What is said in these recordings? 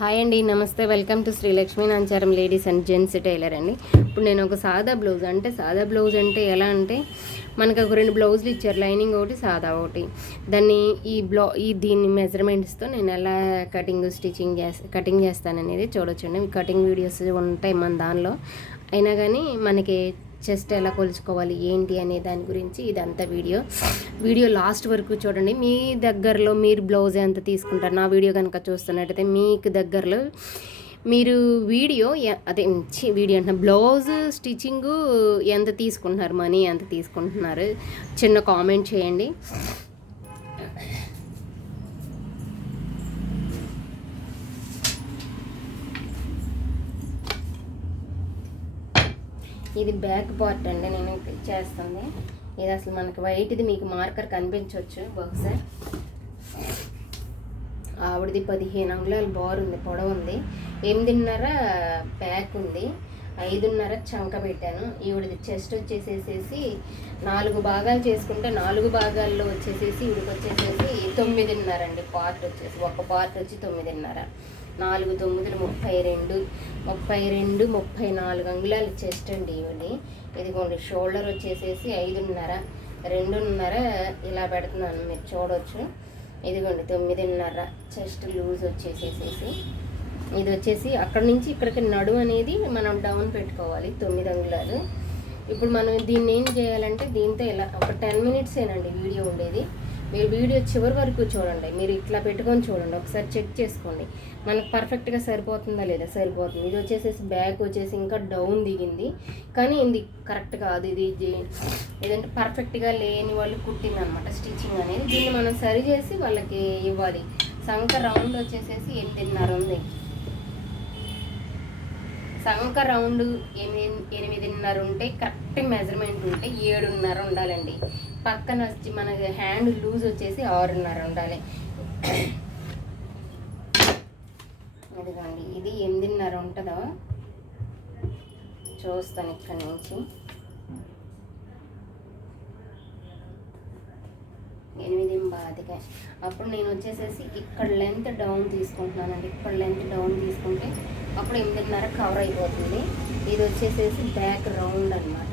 Hi అండి, నమస్తే. Welcome to Srilakshmi Nancharam ladies and gents tailor అండి. ఇప్పుడు నేను ఒక సాదా బ్లౌజ్ అంటే ఎలా అంటే మనకు ఒక 2 బ్లౌజులు ఇచ్చారు, లైనింగ్ ఒకటి సాదా ఒకటి. దాన్ని దీన్ని మెజర్మెంట్స్తో నేను ఎలా కటింగ్ చేస్తాననేది చూడొచ్చండి. కటింగ్ వీడియోస్ ఉంటాయి మన దానిలో. అయినా కానీ మనకి చెస్ట్ ఎలా కొలుచుకోవాలి ఏంటి అనే దాని గురించి ఇదంతా వీడియో లాస్ట్ వరకు చూడండి. మీ దగ్గరలో మీరు బ్లౌజ్ ఎంత తీసుకుంటారు, నా వీడియో కనుక చూస్తున్నట్టయితే మీకు దగ్గరలో మీరు వీడియో అంటే బ్లౌజ్ స్టిచ్చింగు ఎంత తీసుకుంటున్నారు, మనీ ఎంత తీసుకుంటున్నారు, చిన్న కామెంట్ చేయండి. ఇది బ్యాక్ పార్ట్ అండి నేను చేస్తుంది. ఇది అసలు మనకి వైట్ది మీకు మార్కర్ కనిపించవచ్చు బహుశా. ఆవిడది 15 అంగుళాల బార్ ఉంది, పొడవు ఉంది. 8.5 బ్యాక్ ఉంది, 5.5 చంక పెట్టాను. ఈవిడది చెస్ట్ వచ్చేసేసి 4 భాగాలు చేసుకుంటే 4 భాగాల్లో వచ్చేసేసి ఈవిడికి వచ్చేసేసి 9.5 అండి. పార్ట్ వచ్చేసి ఒక పార్ట్ వచ్చి 9.5, 4 9 32 34 అంగుళాల చెస్ట్ అండి ఈవిడి. ఇదిగోండి షోల్డర్ వచ్చేసేసి 5.5, 2.5 ఇలా పెడుతున్నాను, మీరు చూడవచ్చు. ఇదిగోండి 9.5 చెస్ట్ లూజ్ వచ్చేసేసి. ఇది వచ్చేసి అక్కడ నుంచి ఇక్కడికి నడుము అనేది మనం డౌన్ పెట్టుకోవాలి 9 అంగుళాలు. ఇప్పుడు మనం దీన్ని ఏం చేయాలంటే దీంతో ఇలా ఒక 10 మినిట్సేనండి వీడియో ఉండేది. మీరు వీడియో చివరి వరకు చూడండి, మీరు ఇట్లా పెట్టుకొని చూడండి, ఒకసారి చెక్ చేసుకోండి మనకు పర్ఫెక్ట్గా సరిపోతుందా లేదా. సరిపోతుంది. ఇది వచ్చేసేసి బ్యాక్ వచ్చేసి ఇంకా డౌన్ దిగింది, కానీ ఇది కరెక్ట్ కాదు. ఏదంటే పర్ఫెక్ట్గా లేని వాళ్ళు కుట్టింది అనమాట స్టిచ్చింగ్ అనేది. దీన్ని మనం సరి చేసి వాళ్ళకి ఇవ్వాలి. సంక రౌండ్ వచ్చేసేసి 8.5 ఉంది. సంక రౌండ్ 8.5 ఉంటే కరెక్ట్ మెజర్మెంట్ ఉంటే 7.5 ఉండాలండి. పక్కన వచ్చి మన హ్యాండ్ లూజ్ వచ్చేసి 6.5 ఉండాలి. అదిగోండి ఇది 8.5 ఉంటుందా చూస్తాను ఇక్కడ నుంచి. 8.5. అప్పుడు నేను వచ్చేసేసి ఇక్కడ లెంత్ డౌన్ తీసుకుంటున్నానండి. ఇక్కడ లెంత్ డౌన్ తీసుకుంటే అప్పుడు 8.5 కవర్ అయిపోతుంది. ఇది వచ్చేసేసి బ్యాక్ రౌండ్ అనమాట.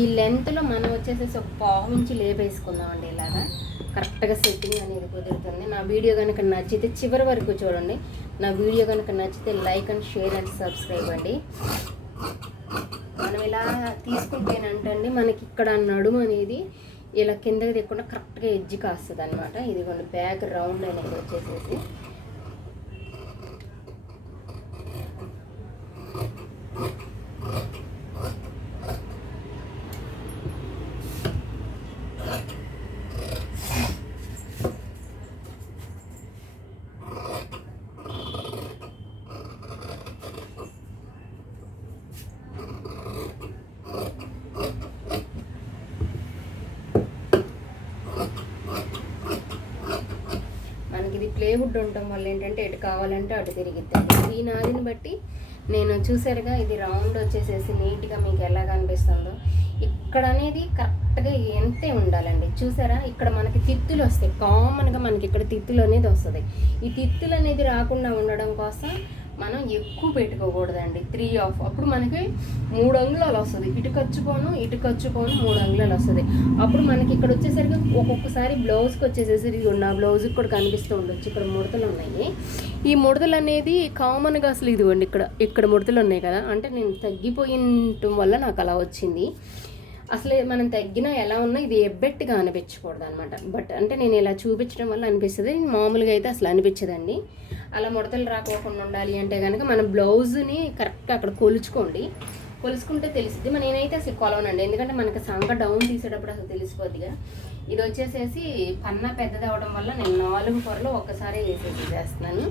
ఈ లెంత్లో మనం వచ్చేసేసి ఒక 1/2 ఇంచు లేపేసుకుందామండి. ఇలాగా కరెక్ట్గా సెట్టింగ్ అనేది కుదురుతుంది. నా వీడియో కనుక నచ్చితే చివరి వరకు చూడండి. నా వీడియో కనుక నచ్చితే like and share and subscribe అండి. మనం ఇలా తీసుకుంటేనంటండి మనకి ఇక్కడ నడుము అనేది ఇలా కిందకి తెకుండా కరెక్ట్గా ఎడ్జ్ కాస్తుంది అనమాట. ఇదిగోండి బ్యాక్ రౌండ్ అనేది వచ్చేసేసి ఇది ప్లేవుడ్ ఉండటం వల్ల ఏంటంటే ఎటు కావాలంటే అటు తిరిగిద్దండి. ఈ నాదిని బట్టి నేను చూసారుగా ఇది రౌండ్ వచ్చేసేసి నీట్గా మీకు ఎలా కనిపిస్తుందో. ఇక్కడ అనేది కరెక్ట్గా ఎంతే ఉండాలండి. చూసారా ఇక్కడ మనకి తిత్తులు వస్తాయి, కామన్గా మనకి ఇక్కడ తిత్తులు అనేది వస్తుంది. ఈ తిత్తులు అనేది రాకుండా ఉండడం కోసం మనం ఎక్కువ పెట్టుకోకూడదండి. 3/2 అప్పుడు మనకి 3 అంగుళాలు వస్తుంది. ఇటు ఖర్చు పోను 3 అంగుళాలు వస్తుంది. అప్పుడు మనకి ఇక్కడ వచ్చేసరికి ఒక్కొక్కసారి బ్లౌజ్కి వచ్చేసేసి నా బ్లౌజ్కి కూడా కనిపిస్తూ ఉండొచ్చు. ఇక్కడ ముడతలు ఉన్నాయి. ఈ ముడతలు అనేది కామన్గా అసలు ఇదిగోండి ఇక్కడ ముడతలు ఉన్నాయి కదా, అంటే నేను తగ్గిపోయటం వల్ల నాకు అలా వచ్చింది. అసలు మనం తగ్గినా ఎలా ఉన్నా ఇది ఎబ్బెట్టుగా అనిపించకూడదు అనమాట. బట్ అంటే నేను ఇలా చూపించడం వల్ల అనిపిస్తుంది, మామూలుగా అయితే అసలు అనిపించదండి. అలా ముడతలు రాకోకుండా ఉండాలి అంటే కనుక మన బ్లౌజ్ని కరెక్ట్గా అక్కడ కొలుచుకుంటే తెలిసిద్ది. నేనైతే అసలు కొలవనండి, ఎందుకంటే మనకి సంక డౌన్ తీసేటప్పుడు అసలు తెలిసిపోద్దిగా. ఇది వచ్చేసేసి పన్నా పెద్దది అవడం వల్ల నేను 4 పొరలు ఒక్కసారి వేసేసేస్తున్నాను.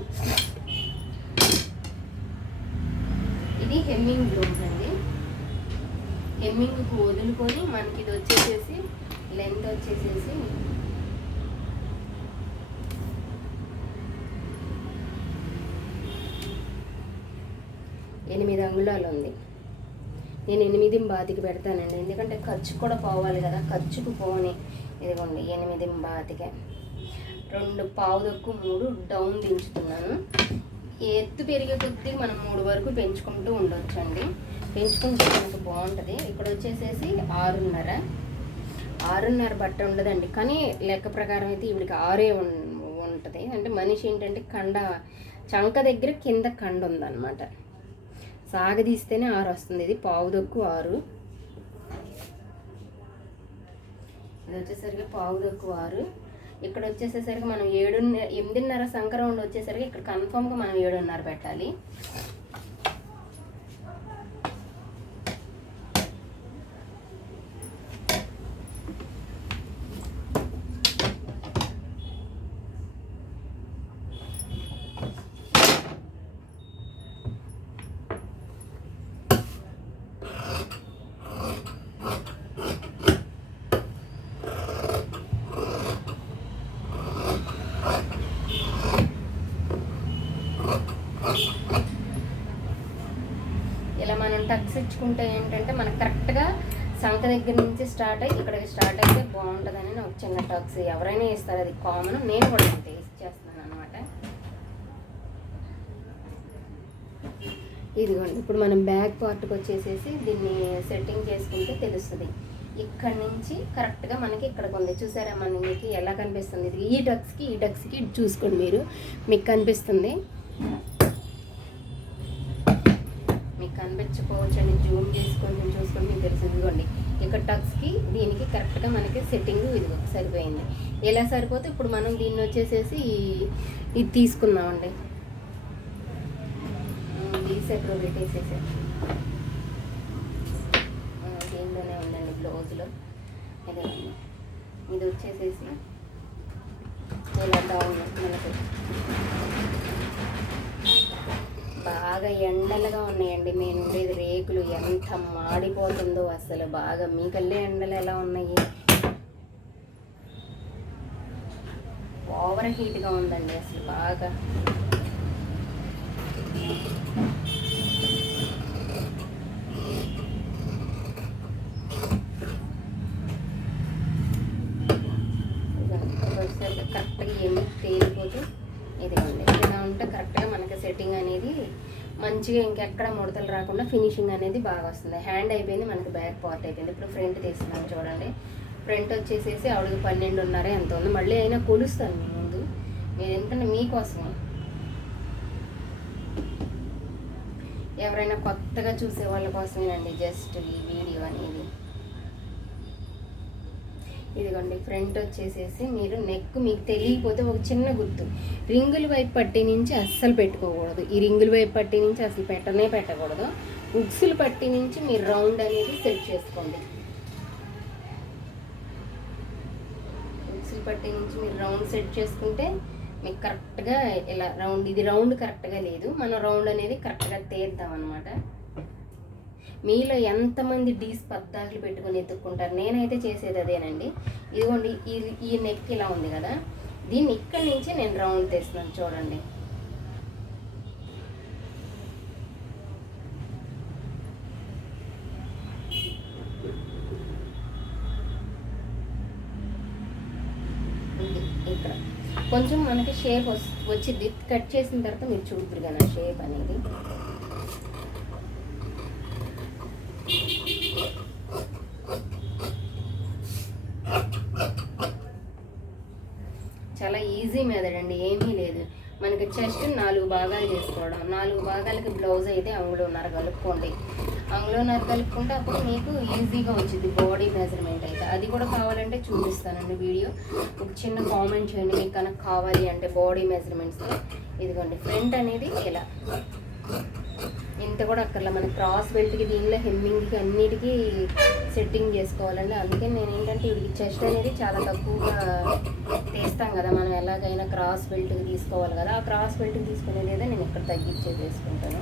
ఇది హెమ్మింగ్ బ్లౌజ్ అండి. హెమ్మింగ్కు వదులుకొని మనకి ఇది వచ్చేసేసి లెంత్ వచ్చేసేసి 8 అంగుళాలు ఉంది. నేను 8.5కి పెడతానండి, ఎందుకంటే ఖర్చు కూడా పోవాలి కదా, ఖర్చుకు పోని. ఇదిగోండి 8.5కే 2 పావుదొక్కు 3 డౌన్ దించుతున్నాను. ఎత్తు పెరిగే కొద్దీ మనం 3 వరకు పెంచుకుంటూ ఉండొచ్చండి. పెంచుకుంటే మనకు బాగుంటుంది. ఇక్కడ వచ్చేసేసి 6.5 బట్ట ఉండదండి, కానీ లెక్క ప్రకారం అయితే ఇవిడికి 6 ఉంటుంది. అంటే మనిషి ఏంటంటే చంక దగ్గర కింద కండ ఉందన్నమాట. సాగదీస్తేనే 6 వస్తుంది. ఇది పావుదొక్కు 6. ఇది వచ్చేసరికి పావుదొక్కు 6. ఇక్కడ వచ్చేసేసరికి మనం 8.5 సంక రౌండ్ వచ్చేసరికి ఇక్కడ కన్ఫామ్గా మనం 7.5 పెట్టాలి. ఇలా మనం టక్స్ ఇచ్చుకుంటే ఏంటంటే మనకు కరెక్ట్గా సంక దగ్గర నుంచి స్టార్ట్ అయ్యి ఇక్కడికి స్టార్ట్ అయితే బాగుంటుందని నాకు చిన్న టక్స్ ఎవరైనా ఇస్తారు, అది కామన్. నేను కూడా అంతే ఇచ్చేస్తున్నాను అనమాట. ఇదిగోండి, ఇప్పుడు మనం బ్యాక్ పార్ట్కి వచ్చేసేసి దీన్ని సెట్టింగ్ చేసుకుంటే తెలుస్తుంది. ఇక్కడ నుంచి కరెక్ట్గా మనకి ఇక్కడికి ఉంది చూసారా, మనకి ఎలా కనిపిస్తుంది. ఇది ఈ డక్స్కి చూసుకోండి, మీకు కనిపిస్తుంది. మీకు కనిపించకపోవచ్చండి, జూమ్ చేసి కొంచెం చూసుకొని మీకు తెలుసు. ఇదిగోండి, ఇక్కడ టక్స్కి దీనికి కరెక్ట్గా మనకి సెట్టింగ్ ఇదిగో సరిపోయింది. ఎలా సరిపోతే ఇప్పుడు మనం దీన్ని వచ్చేసేసి ఇది తీసుకుందామండి. ఈ సెట్లో పెట్టేసేసి దీంట్లోనే ఉందండి బ్లౌజ్లో. ఇది వచ్చేసేసి ఇలా డౌన్ మనకు బాగా ఎండలుగా ఉన్నాయండి. మేము ఉండేది రేకులు, ఎంత మాడిపోతుందో అసలు. బాగా మీకల్లే ఎండలు ఎలా ఉన్నాయి, ఓవర్ హీట్గా ఉందండి అసలు బాగా. కరెక్ట్గా ఏమి తేలిపోతూ ఇదిగోండి, ఇలా ఉంటే కరెక్ట్గా మనకి సెట్టింగ్ అనేది మంచిగా ఇంకెక్కడ ముడతలు రాకుండా ఫినిషింగ్ అనేది బాగా వస్తుంది. హ్యాండ్ అయిపోయింది, మనకి బ్యాక్ పార్ట్ అయిపోయింది. ఇప్పుడు ఫ్రంట్ తీస్తున్నాను చూడండి. ఫ్రంట్ వచ్చేసేసి ఆవిడకి 12.5 ఎంత ఉంది. మళ్ళీ అయినా కొలుస్తాను మీ ముందు, మీరు ఎందుకంటే మీకోసమే. ఎవరైనా కొత్తగా చూసే వాళ్ళ కోసమేనండి జస్ట్ ఈ వీడియో అనేది. ఇదిగోండి, ఫ్రంట్ వచ్చేసేసి మీరు నెక్ మీకు తెలియకపోతే ఒక చిన్న గుర్తు, రింగుల వైపు పట్టి నుంచి అస్సలు పెట్టుకోకూడదు. ఈ రింగుల వైపు పట్టి నుంచి అసలు పెట్టకూడదు. ఉక్సులు పట్టి నుంచి మీరు రౌండ్ అనేది సెట్ చేసుకోండి. ఉక్సులు పట్టి నుంచి మీరు రౌండ్ సెట్ చేసుకుంటే మీకు కరెక్ట్గా ఇలా రౌండ్, ఇది రౌండ్ కరెక్ట్గా లేదు, మనం రౌండ్ అనేది కరెక్ట్గా తీద్దాం అనమాట. మీలో ఎంతమంది డీస్ పద్దాకులు పెట్టుకుని ఎత్తుక్కుంటారు, నేనైతే చేసేది అదేనండి. ఇదిగోండి, ఈ నెక్ ఇలా ఉంది కదా, దీన్ని ఇక్కడి నుంచి నేను రౌండ్ తీస్తున్నాను చూడండి. ఇక్కడ కొంచెం మనకి షేప్ వచ్చింది, కట్ చేసిన తర్వాత మీరు చూద్దరు కదా షేప్ అనేది. చాలా ఈజీ మెథడ్ అండి, ఏమీ లేదు. మనకి చెస్ట్ 4 భాగాలు చేసుకోవడం, 4 భాగాలకి బ్లౌజ్ అయితే అంగుళన్నర కలుపుకోండి. అంగుళన్నర కలుపుకుంటే అప్పుడు మీకు ఈజీగా వచ్చింది బాడీ మెజర్మెంట్ అయితే. అది కూడా కావాలంటే చూపిస్తానండి వీడియో. ఒక చిన్న కామెంట్ చేయండి మీకు కనుక కావాలి అంటే బాడీ మెజర్మెంట్స్తో. ఇదిగోండి, ఫ్రంట్ అనేది ఇలా ఇంత కూడా అక్కర్లా, మన క్రాస్ బెల్ట్కి దీనిలో హెమ్మింగ్కి అన్నిటికీ సెట్టింగ్ చేసుకోవాలండి. అందుకే నేను ఏంటంటే వీడికి చెస్ట్ అనేది చాలా తక్కువగా తీస్తాం కదా, మనం ఎలాగైనా క్రాస్ బెల్ట్కి తీసుకోవాలి కదా, ఆ క్రాస్ బెల్ట్కి తీసుకునేది ఏదో నేను ఇక్కడ తగ్గించేసుకుంటాను.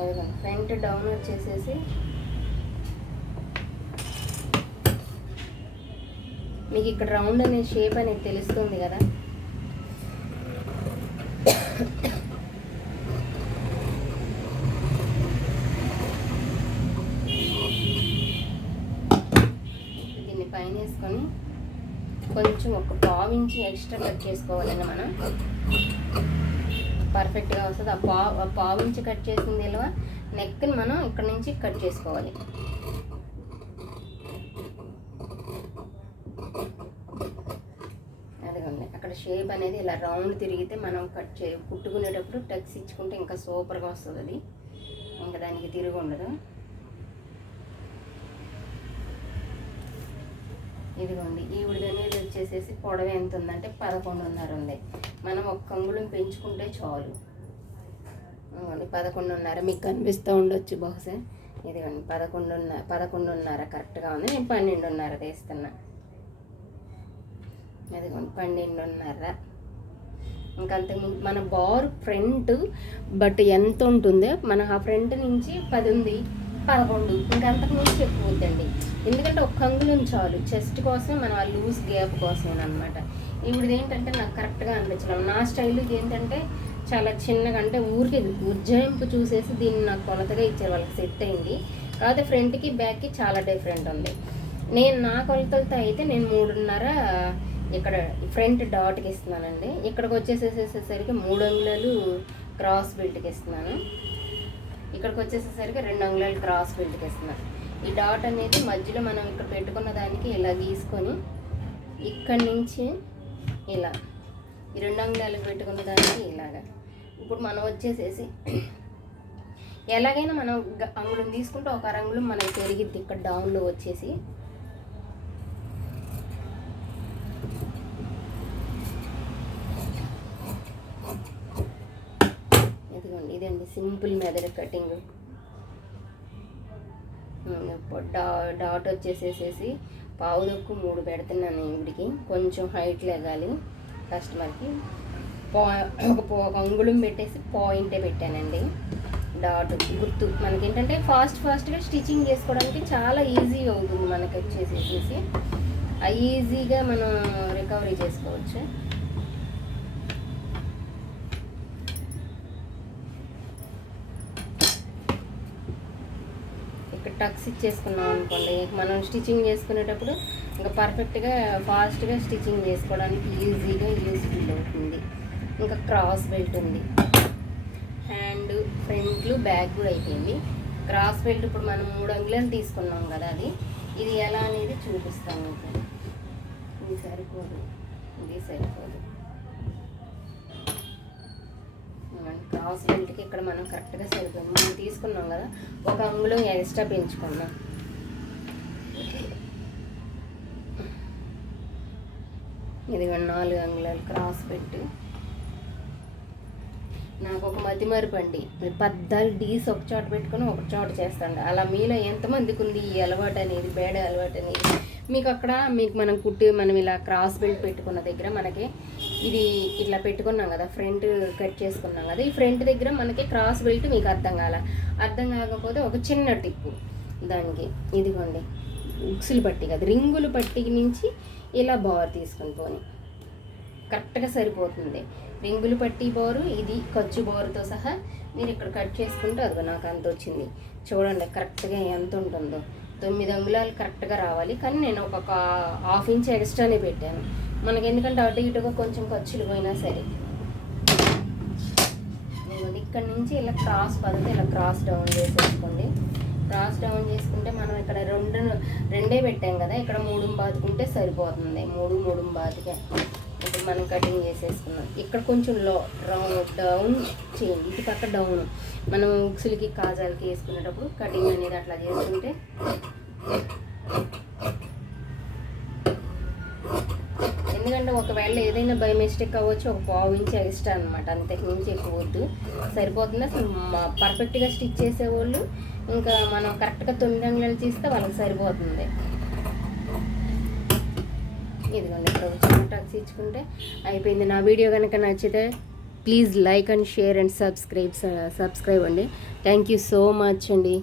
అదిగోండి, ఫ్రంట్ డౌన్ వచ్చేసేసి మీకు ఇక్కడ రౌండ్ అనే షేప్ అనేది తెలుస్తుంది కదా. దీన్ని పైన వేసుకొని ½ ఇంచ్ ఎక్స్ట్రా కట్ చేసుకోవాలండి మనం. పర్ఫెక్ట్గా వస్తుంది. ఆ ½ ఇంచ్ కట్ చేసింది ఇలా నెక్ని మనం ఇక్కడ నుంచి కట్ చేసుకోవాలి. అదిగోండి అక్కడ షేప్ అనేది ఇలా రౌండ్ తిరిగితే మనం కుట్టుకునేటప్పుడు టక్స్ ఇచ్చుకుంటే ఇంకా సూపర్గా వస్తుంది. అది ఇంకా దానికి తిరిగి ఉండదు. ఇదిగోండి ఈవిడ అనేది వచ్చేసేసి పొడవ ఎంత ఉందంటే 11.5 ఉంది. మనం ఒక అంగుళం పెంచుకుంటే చాలు. 11.5 మీకు కనిపిస్తూ ఉండొచ్చు బహుశా. ఇదిగోండి 11.5 కరెక్ట్గా ఉంది. నేను 12.5 తీస్తున్నా. అదిగోండి 12.5. ఇంకంతకుముందు మన బార్ ఫ్రంట్ బట్ ఎంత ఉంటుందో మన ఆ ఫ్రంట్ నుంచి 10 ఉంది, 11 ఇంకంతకు మించి ఎక్కువ వద్దండి. ఎందుకంటే ఒక్క అంగుళం చాలు చెస్ట్ కోసమే, మనం ఆ లూజ్ గ్యాప్ కోసమే అనమాట. ఇప్పుడు ఏంటంటే నాకు కరెక్ట్గా అనిపించడం నా స్టైల్ ఏంటంటే చాలా చిన్నగా, అంటే ఊరికి ఉజ్జాయింపు చూసేసి దీన్ని నాకు కొలతగా ఇచ్చారు, వాళ్ళకి సెట్ అయింది. కాకపోతే ఫ్రంట్కి బ్యాక్కి చాలా డిఫరెంట్ ఉంది. నా కొలతలతో అయితే నేను 3.5 ఇక్కడ ఫ్రంట్ డాట్కి ఇస్తున్నానండి. ఇక్కడికి వచ్చేసేసరికి 3 అంగుళాలు క్రాస్ బెల్ట్కి ఇస్తున్నాను. ఇక్కడికి వచ్చేసేసరికి 2 అంగుళాలు క్రాస్ బెల్ట్కి ఇస్తున్నాను. ఈ డాట్ అనేది మధ్యలో మనం ఇక్కడ పెట్టుకున్న దానికి ఇలా గీసుకొని ఇక్కడి నుంచి ఇలా ఈ 2 అంగుళాలకు పెట్టుకున్న దానికి ఇలాగా. ఇప్పుడు మనం వచ్చేసేసి ఎలాగైనా మనం అంగుళం తీసుకుంటే ఒక అంగుళం మనకి పెరిగిద్ది ఇక్కడ డౌన్లో వచ్చేసి. ఇదిగోండి ఇదండి సింపుల్ మెథడ్ కటింగ్. డాట్ వచ్చేసేసి పావుదొక్కు 3 పెడుతున్నాను. ఇవిడికి కొంచెం హైట్ లేగాలి కస్టమర్కి. ఒక అంగుళం పెట్టేసి పాయింటే పెట్టానండి. డాట్ గుర్తు మనకేంటంటే ఫాస్ట్గా స్టిచ్చింగ్ చేసుకోవడానికి చాలా ఈజీగా అవుతుంది. మనకి వచ్చేసేసి ఈజీగా మనం రికవరీ చేసుకోవచ్చు. ఇక్కడ టక్స్ ఇచ్చేసుకున్నాం అనుకోండి, మనం స్టిచ్చింగ్ చేసుకునేటప్పుడు ఇంకా పర్ఫెక్ట్గా ఫాస్ట్గా స్టిచ్చింగ్ చేసుకోవడానికి ఈజీగా యూస్ఫుల్ అవుతుంది. ఇంకా క్రాస్ బెల్ట్ ఉంది, హ్యాండ్ ఫ్రంట్లు బ్యాక్ కూడా అయిపోయింది. క్రాస్ బెల్ట్ ఇప్పుడు మనం 3 అంగుళాలు తీసుకున్నాం కదా, ఇది ఎలా అనేది చూపిస్తాను. ఇది సరిపోదు, ఇది సరిపోదు. క్రాస్ బెల్ట్కి ఇక్కడ మనం కరెక్ట్గా సరిపోయింది. మనం తీసుకున్నాం కదా, ఒక అంగుళం ఎక్స్ట్రా పెంచుకున్నాం. ఇది 4 అంగుళాలు క్రాస్ పెట్టి. నాకు ఒక మతిమరుపండి, 14 డీస్ ఒక చోట పెట్టుకొని ఒక చోట చేస్తాను. అలా మీలో ఎంతమందికి ఉంది ఈ అలవాటు అనేది, బేడ అలవాటు అనేది? మీకు అక్కడ మనం ఇలా క్రాస్ బెల్ట్ పెట్టుకున్న దగ్గర మనకి ఇది ఇట్లా పెట్టుకున్నాం కదా, ఫ్రంట్ కట్ చేసుకున్నాం కదా, ఈ ఫ్రంట్ దగ్గర మనకి క్రాస్ బెల్ట్ మీకు అర్థం కాకపోతే ఒక చిన్న టిప్పు దానికి. ఇదిగోండి ఉక్సులు పట్టి కదా, రింగులు పట్టి నుంచి ఇలా బార్ తీసుకొని పోని కరెక్ట్గా సరిపోతుంది. రింగులు పట్టి బోరు, ఇది ఖర్చు బోరుతో సహా మీరు ఇక్కడ కట్ చేసుకుంటే అదిగో నాకు అంత వచ్చింది. చూడండి కరెక్ట్గా ఎంత ఉంటుందో. 9 అంగుళాలు కరెక్ట్గా రావాలి. కానీ నేను ఒక ½ ఇంచ్ ఎక్స్ట్రానే పెట్టాను మనకి, ఎందుకంటే అటు ఇటుగా కొంచెం ఖర్చులు పోయినా సరే. ఇక్కడ నుంచి ఇలా క్రాస్ పడితే ఇలా క్రాస్ డౌన్ చేసేసుకోండి. క్రాస్ డౌన్ చేసుకుంటే మనం ఇక్కడ రెండే పెట్టాం కదా, ఇక్కడ 3 బాతుకుంటే సరిపోతుంది. 3 బాతుకే ఇప్పుడు మనం కటింగ్ చేసేసుకున్నాం. ఇక్కడ కొంచెం డౌన్ చేయండి, ఇటు పక్క డౌన్. మనం ఉక్సులకి కాజాలకి వేసుకునేటప్పుడు కటింగ్ అనేది అట్లా చేసుకుంటే ఎందుకంటే ఒకవేళ ఏదైనా బై మిస్టేక్ అవ్వచ్చు, ఒక ½ ఇంచ్ ఎక్స్ట్రా అనమాట, అంతకు మించి ఎక్కువ వద్దు, సరిపోతుంది. అసలు పర్ఫెక్ట్గా స్టిచ్ చేసేవాళ్ళు ఇంకా మనం కరెక్ట్గా 9 అంగుళాలు తీస్తే వాళ్ళకి సరిపోతుంది. ఇదిగోండి ఇక్కడ చిన్న టక్స్ ఇచ్చుకుంటే అయిపోయింది. నా వీడియో కనుక నచ్చితే please like and share and subscribe అండి. థ్యాంక్ యూ సో మచ్ అండి.